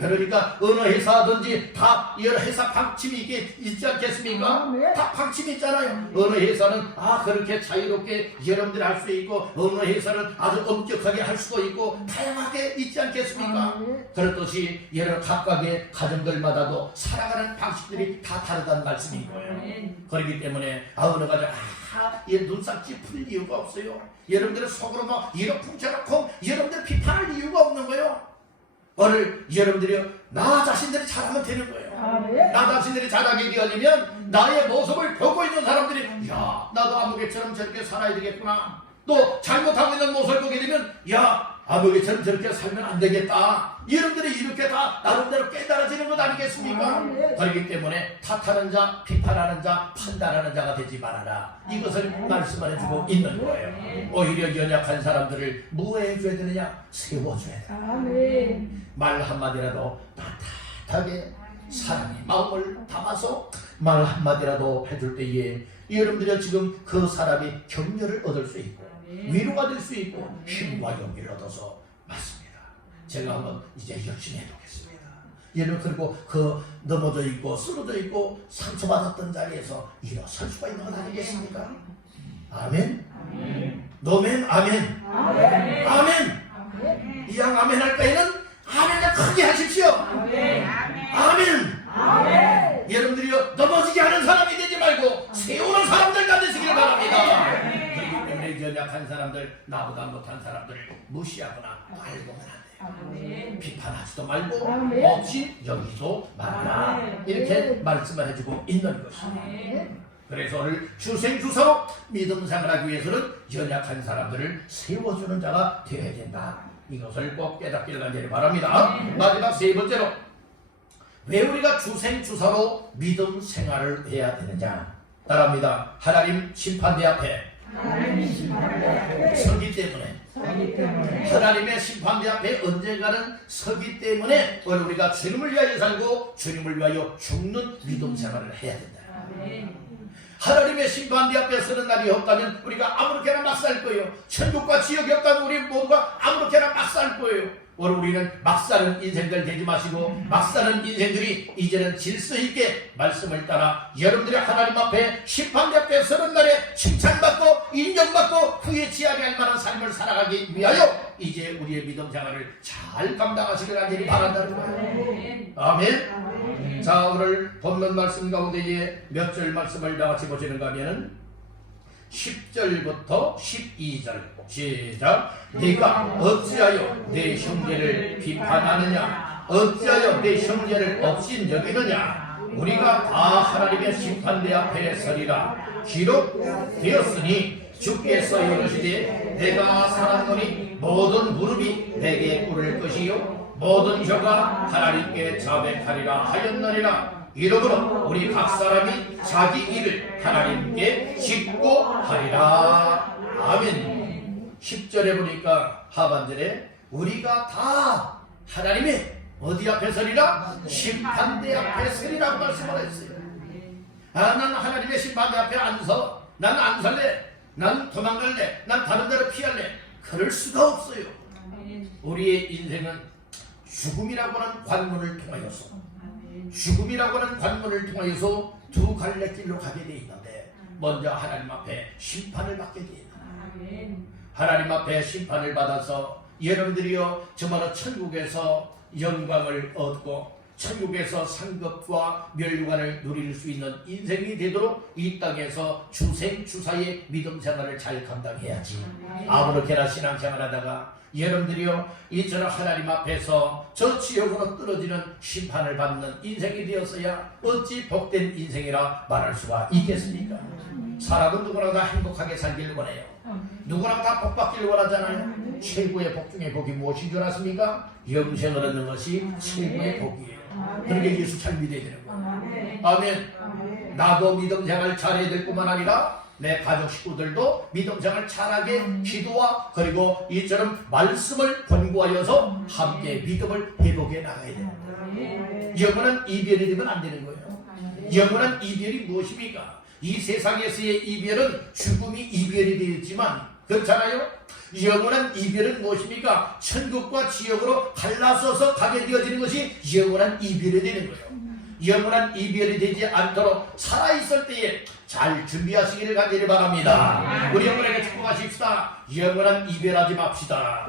그러니까 어느 회사든지 다 여러 회사 방침이 있지 않겠습니까? 다 방침이 있잖아요. 어느 회사는 그렇게 자유롭게 여러분들이 할 수 있고 어느 회사는 아주 엄격하게 할 수도 있고 다양하게 있지 않겠습니까? 그렇듯이 여러 각각의 가정들마다도 살아가는 방식들이 다 다르다는 말씀인 거예요. 그렇기 때문에 어느 가정 얘 눈살찌 풀 이유가 없어요. 여러분들의 속으로 막 이러쿵저러쿵 여러분들 비판할 이유가 없는 거예요. 오늘 여러분들이 나 자신들이 잘하면 되는 거예요. 나 자신들이 잘하게 되려면 나의 모습을 보고 있는 사람들이 나도 아무개처럼 저렇게 살아야 되겠구나. 또 잘못하고 있는 모습을 보게 되면 아무개처럼 저렇게 살면 안 되겠다. 여러분들이 이렇게 다 나름대로 깨달아지는 것 아니겠습니까? 그렇기 때문에 탓하는 자, 비판하는 자, 판단하는 자가 되지 말아라. 이것을 말씀을 해주고 있는 거예요. 오히려 연약한 사람들을 뭐 해줘야 되느냐? 세워줘야 돼. 말 한마디라도 따뜻하게 사랑의 마음을 담아서 말 한마디라도 해줄 때에 여러분들이 지금 그 사람이 격려를 얻을 수 있고 위로가 될 수 있고 힘과 용기를 얻어서 맞습니다. 제가 한번 이제 열심히 해보겠습니다. 여러분, 그리고 그 넘어져 있고 쓰러져 있고 상처받았던 자리에서 일어설 수가 있는 건 아니겠습니까? 아멘? 노멘? 아멘? 아멘! 이왕 아멘 할 거에는 아멘을 크게 하십시오. 아멘! 여러분들이요, 넘어지게 하는 사람이 되지 말고 세우는 사람들과 되시길 바랍니다. 그렇기 때문에 연약한 사람들, 나보다 못한 사람들을 무시하거나 말고는 안 돼요. 비판하지도 말고 없이 여기도 말라, 이렇게 말씀을 해주고 있는 것입니다. 그래서 오늘 주생주사로 믿음 생활하기 위해서는 연약한 사람들을 세워주는 자가 되어야 된다. 이것을 꼭 깨닫기를 간절히 바랍니다. 마지막 세 번째로, 왜 우리가 주생주사로 믿음 생활을 해야 되느냐? 따라합니다. 하나님 심판대 앞에 서기 때문에, 하나님의 심판대 앞에 언젠가는 서기 때문에 오늘 우리가 주님을 위하여 살고 주님을 위하여 죽는 믿음 생활을 해야 된다. 하나님의 심판대 앞에 서는 날이 없다면 우리가 아무렇게나 막 살 거예요. 천국과 지옥이 없다면 우리 모두가 아무렇게나 막 살 거예요. 오늘 우리는 막 사는 인생들 되지 마시고 막 사는 인생들이 이제는 질서 있게 말씀을 따라 여러분들이 하나님 앞에 심판대 앞에 서는 날에 칭찬받고 인정받고 후에 지하게 할 만한 삶을 살아가기 위하여 이제 우리의 믿음 생활을 잘 감당하시길 간절히 바란다는 거예요. 아멘. 자, 오늘 본문 말씀 가운데에 몇 절 말씀을 다 같이 보시는가 하면은 10절부터 12절 시작. 네가 어찌하여 내 형제를 비판하느냐? 어찌하여 내 형제를 업신 여기느냐? 우리가 다 하나님의 심판대 앞에 서리라. 기록되었으니 주께서 이르시되 내가 살았노니 모든 무릎이 내게 꿇을 것이요 모든 혀가 하나님께 자백하리라 하였느니라. 이러므로 우리 각 사람이 자기 일을 하나님께 짚고 하리라. 아멘. 10절에 보니까 하반절에 우리가 다 하나님의 어디 앞에 서리라? 심판대 앞에 서리라고 말씀을 했어요. 나는 하나님의 심판대 앞에 안 서. 나는 안 살래. 난 도망갈래. 난 다른 데로 피할래. 그럴 수가 없어요. 우리의 인생은 죽음이라고 하는 관문을 통하여서 두 갈래 길로 가게 돼 있는데 먼저 하나님 앞에 심판을 받게 돼 있다. 하나님 앞에 심판을 받아서 여러분들이요 정말로 천국에서 영광을 얻고 천국에서 상급과 멸류관을 누릴 수 있는 인생이 되도록 이 땅에서 주생주사의 믿음 생활을 잘 감당해야지. 아무렇게나 신앙생활하다가 여러분들이요 이처럼 하나님 앞에서 저 지옥으로 떨어지는 심판을 받는 인생이 되었어야 어찌 복된 인생이라 말할 수가 있겠습니까? 사람은 누구나 다 행복하게 살길 원해요. 누구나 다 복받기를 원하잖아요. 최고의 복 중에 복이 무엇인 줄 아십니까? 영생을 얻는 것이 최고의 복이에요. 그러게 예수 잘 믿어야 되는 거예요. 아멘. 나도 믿음 생활 잘해야 될 뿐만 아니라 내 가족 식구들도 믿음 생활 잘하게 기도와 그리고 이처럼 말씀을 권고하여서 함께 믿음을 회복해 나가야 되는 거예요. 영원한 이별이 되면 안 되는 거예요. 영원한 이별이 무엇입니까? 이 세상에서의 이별은 죽음이 이별이 되었지만 그렇잖아요. 영원한 이별은 무엇입니까? 천국과 지옥으로 갈라서서 가게 되어지는 것이 영원한 이별이 되는 거예요. 영원한 이별이 되지 않도록 살아있을 때에 잘 준비하시기를 간절히 바랍니다. 우리 영혼에게 축복하십시다. 영원한 이별하지 맙시다.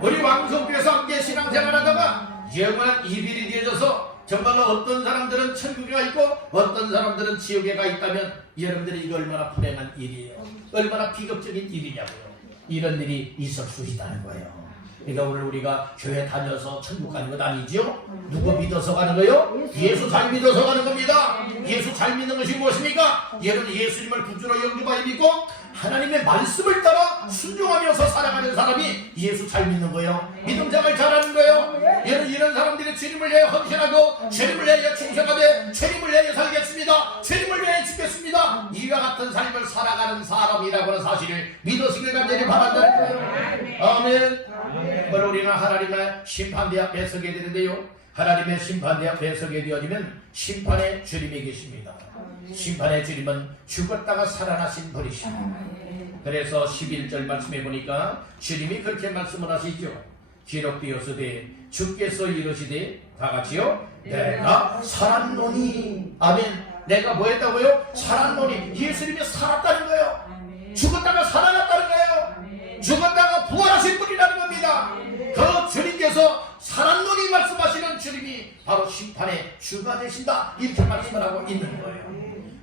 우리 왕성교에서 함께 신앙생활하다가 영원한 이별이 되어져서 정말로 어떤 사람들은 천국에 가 있고 어떤 사람들은 지옥에 가 있다면 여러분들이 이거 얼마나 불행한 일이에요. 얼마나 비극적인 일이냐고요. 이런 일이 있을 수 있다는 거예요. 그러니까 오늘 우리가 교회 다녀서 천국 가는 것 아니지요? 누구 믿어서 가는 거요? 예수 잘 믿어서 가는 겁니다. 예수 잘 믿는 것이 무엇입니까? 여러분 예수님을 구주로 영접하여 믿고 하나님의 말씀을 따라 순종하면서 살아가는 사람이 예수 잘 믿는 거예요. 믿음 생활 잘하는 거예요. 여러분 이런 사람들이 주님을 위해 헌신하고 주님을 위해 충성하되 주님을 위해 살겠습니다. 주님을 위해 죽겠습니다. 이와 같은 삶을 살아가는 사람이라고 하는 사실을 믿으시길 간절히 바란다는 거예요. 아멘. 오늘 우리는 하나님의 심판대 앞에 서게 되는데요. 하나님의 심판대 앞에 서게 되어지면 심판의 주님이 계십니다. 심판의 주님은 죽었다가 살아나신 분이십니다. 그래서 11절 말씀해 보니까 주님이 그렇게 말씀을 하시죠. 기록되었으되 주께서 이르시되 다같이요 내가 살았노니. 아멘. 내가 뭐 했다고요? 살았노니. 예수님이 살았다는 거예요. 죽었다가 살아났다는 거예요. 죽었다가 부활하신 분이라는 겁니다. 그 주님께서 살았노니 말씀하시는 주님이 바로 심판의 주가 되신다, 이렇게 말씀을 하고 있는 거예요.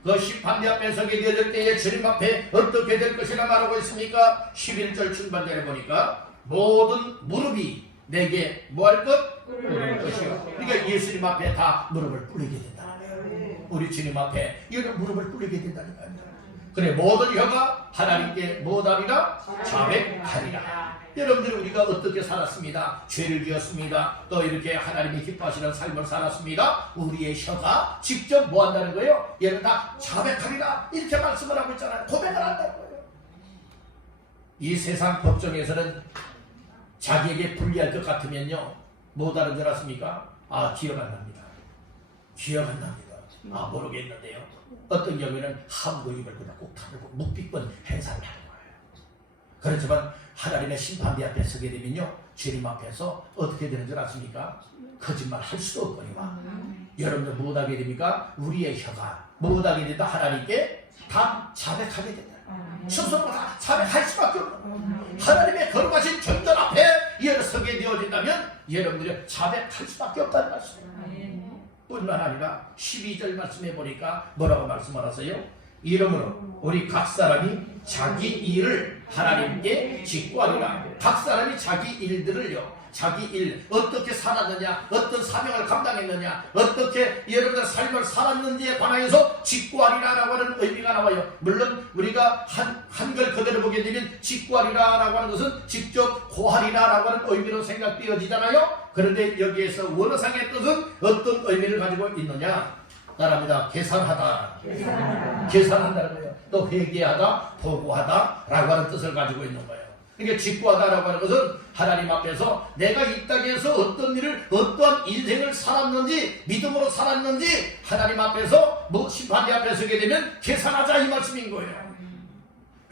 그 심판대 앞에 서게 되어질 때에 주님 앞에 어떻게 될 것이라 말하고 있습니까? 11절 중반절에 보니까 모든 무릎이 내게 뭐 할 것? 꿇을 것이요. 그러니까 예수님 앞에 다 무릎을 꿇게 된다는 거예요. 우리 주님 앞에 이런 무릎을 꿇게 된다는 거예요. 그래, 모든 혀가 하나님께 뭐하리라? 자백하리라. 여러분들, 우리가 어떻게 살았습니다. 죄를 지었습니다. 또 이렇게 하나님이 기뻐하시는 삶을 살았습니다. 우리의 혀가 직접 뭐 한다는 거예요? 얘는 다 자백하리라, 이렇게 말씀을 하고 있잖아요. 고백을 한다는 거예요. 이 세상 법정에서는 자기에게 불리할 것 같으면요, 뭐다른 줄 아십니까? 아, 기억 안 납니다. 기억 안 납니다. 아, 모르겠는데요. 어떤 경우에는 함부 입을 그냥 꼭 다르고 묵비권 행사를 하는 거예요. 그렇지만 하나님의 심판대 앞에 서게 되면요, 주님 앞에서 어떻게 되는 줄 아십니까? 거짓말 할 수도 없거니와 여러분들 무엇하게 됩니까? 우리의 혀가 무엇하게 된다? 하나님께 다 자백하게 된다. 스스로 다 자백할 수밖에 없는 하나님의 거룩하신 정전 앞에 서게 되어진다면 여러분들이 자백할 수밖에 없다는 말씀입니다. 뿐만 아니라 12절 말씀해 보니까 뭐라고 말씀하세요? 이러므로 우리 각 사람이 자기 일을 하나님께 직구하리라. 각 사람이 자기 일들을요, 자기 일 어떻게 살았느냐, 어떤 사명을 감당했느냐, 어떻게 여러분들 삶을 살았는지에 관하여서 직구하리라라고 하는 의미가 나와요. 물론 우리가 한글 그대로 보게 되면 직구하리라라고 하는 것은 직접 고하리라라고 하는 의미로 생각되어지잖아요. 그런데 여기에서 원어상의 뜻은 어떤 의미를 가지고 있느냐? 따라합니다. 계산하다. 계산한다는 거예요. 또 회개하다, 보고하다라고 하는 뜻을 가지고 있는 거예요. 그러니까 직구하다라고 하는 것은 하나님 앞에서 내가 이 땅에서 어떤 일을, 어떠한 인생을 살았는지, 믿음으로 살았는지 하나님 앞에서 심판대 앞에 서게 되면 계산하자, 이 말씀인 거예요.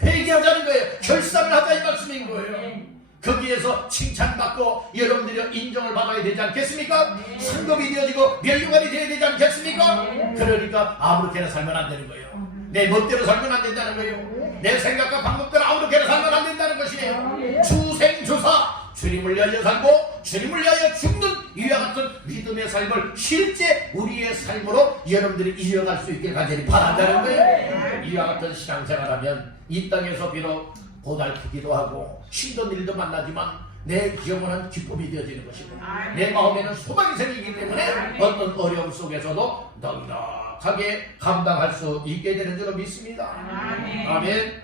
회개하자는 거예요. 결산을 하자, 이 말씀인 거예요. 거기에서 칭찬받고 여러분들이 인정을 받아야 되지 않겠습니까? 상급이 되어지고 멸류관이 되어야 되지 않겠습니까? 그러니까 아무렇게나 살면 안 되는 거예요. 내 멋대로 살면 안 된다는 거예요. 내 생각과 방법대로 아무렇게나 살면 안 된다는 것이에요. 주생주사, 주님을 위하여 살고 주님을 위하여 죽는 이와 같은 믿음의 삶을 실제 우리의 삶으로 여러분들이 이어갈 수 있게 간절히 바란다는 거예요. 이와 같은 신앙생활하면 이 땅에서 비록 고달프기도 하고 힘든 일도 만나지만 내 영원한 기쁨이 되어지는 것이고 내 마음에는 소망이 생기기 때문에 어떤 어려움 속에서도 넉넉하게 감당할 수 있게 되는 줄로 믿습니다. 아멘.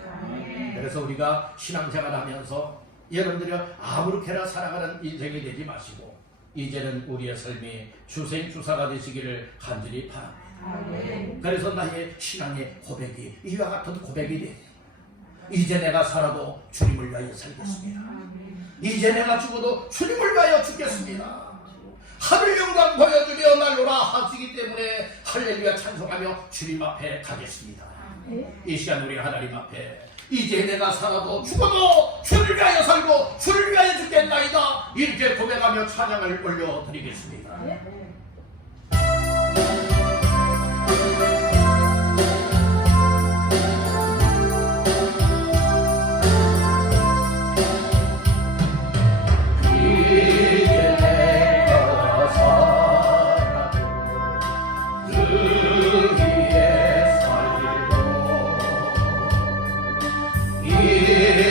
그래서 우리가 신앙생활하면서 여러분들이 아무렇게나 살아가는 인생이 되지 마시고 이제는 우리의 삶이 주생주사가 되시기를 간절히 바랍니다. 그래서 나의 신앙의 고백이 이와 같은 고백이 돼요. 이제 내가 살아도 주님을 위하여 살겠습니다. 이제 내가 죽어도 주님을 위하여 죽겠습니다. 하늘 영광 보여주며 날로라 하시기 때문에 할렐루야 찬송하며 주님 앞에 가겠습니다. 이 시간 우리 하나님 앞에 이제 내가 살아도 죽어도 주를 위하여 살고 주를 위하여 죽겠나이다, 이렇게 고백하며 찬양을 올려드리겠습니다. Yeah.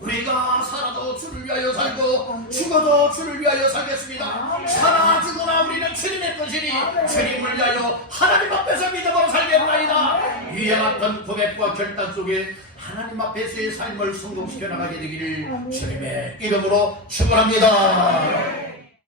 우리가 살아도 주를 위하여 살고 죽어도 주를 위하여 살겠습니다. 살아 죽거나 우리는 주님의 것이니 주님을 위하여 하나님 앞에서 믿음으로 살겠나이다. 이와 같은 고백과 결단 속에 하나님 앞에서의 삶을 성공시켜 나가게 되기를 주님의 이름으로 축원합니다.